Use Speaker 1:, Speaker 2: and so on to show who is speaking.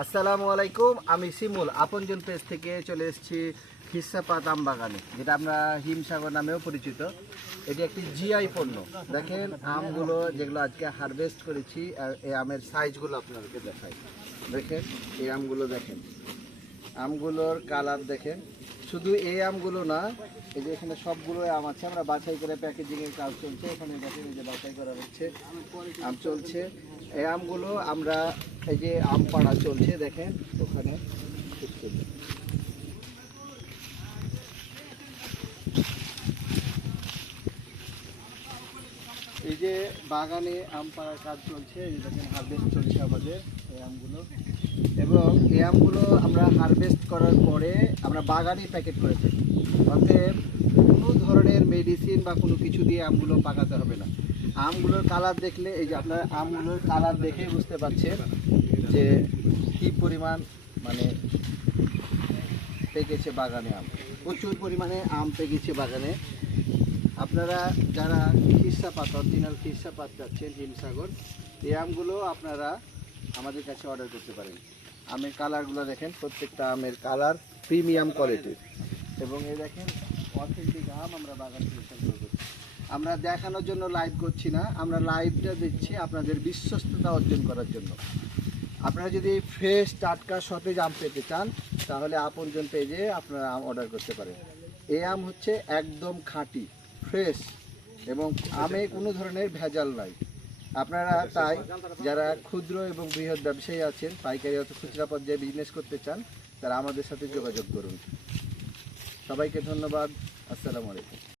Speaker 1: আসসালামু আলাইকুম, আমি শিমুল। আপনজন পেজ থেকে চলে এসেছি খিসাপাত আম বাগানে যেটা আমরা হিমসাগর নামেও পরিচিত। এটি একটি জিআই পণ্য। দেখেন, আমগুলো যেগুলো আজকে হারভেস্ট করেছি, আর এই আমের সাইজগুলো আপনাদেরকে দেখাই। দেখেন, এই আমগুলো দেখেন। আমগুলোর কালার দেখেন। শুধু এই আমগুলো না, এই যে এখানে সবগুলো আম আছে, আমরা বাছাই করে প্যাকেজিং এর কাজ চলছে। এখানে দেখেন, এই যে বাছাই করা হচ্ছে, আম চলছে। এই আমগুলো আমরা এই যে আম পাড়া চলছে, দেখেন ওখানে। এই যে বাগানে আম পাড়ার কাজ চলছে, এই দেখেন হারভেস্ট চলছে আমাদের এই আমগুলো। এবং এই আমগুলো আমরা হারভেস্ট করার পরে আমরা বাগানে প্যাকেট করে থাকি অতএব কোনো ধরনের মেডিসিন বা কোনো কিছু দিয়ে আমগুলো পাকাতে হবে না। আমগুলোর কালার দেখলে, এই যে আপনার আমগুলোর কালার দেখে বুঝতে পারছেন যে কি পরিমাণ মানে পেকেছে বাগানে আম। প্রচুর পরিমাণে আম পেকেছে বাগানে। আপনারা যারা খিরসা পাত, অরিজিনাল খিরসা পাত চাচ্ছেন হিমসাগর, এই আমগুলো আপনারা আমাদের কাছে অর্ডার করতে পারেন। আমের কালারগুলো দেখেন, প্রত্যেকটা আমের কালার প্রিমিয়াম কোয়ালিটির। এবং এই দেখেন অথেন্টিক আম আমরা বাগান করছি আমরা দেখানোর জন্য লাইভ করছি না, আমরা লাইভটা দিচ্ছি আপনাদের বিশ্বস্ততা অর্জন করার জন্য। আপনারা যদি ফ্রেশ টাটকা সতেজ আম পেতে চান, তাহলে আপনজন পেজে আপনারা আম অর্ডার করতে পারেন। এই আম হচ্ছে একদম খাঁটি ফ্রেশ এবং আমে কোনো ধরনের ভেজাল নাই। আপনারা তাই যারা ক্ষুদ্র এবং বৃহৎ ব্যবসায়ী আছেন, পাইকারি অত খুচরা পর্যায়ে বিজনেস করতে চান, তারা আমাদের সাথে যোগাযোগ করুন। সবাইকে ধন্যবাদ, আসসালামু আলাইকুম।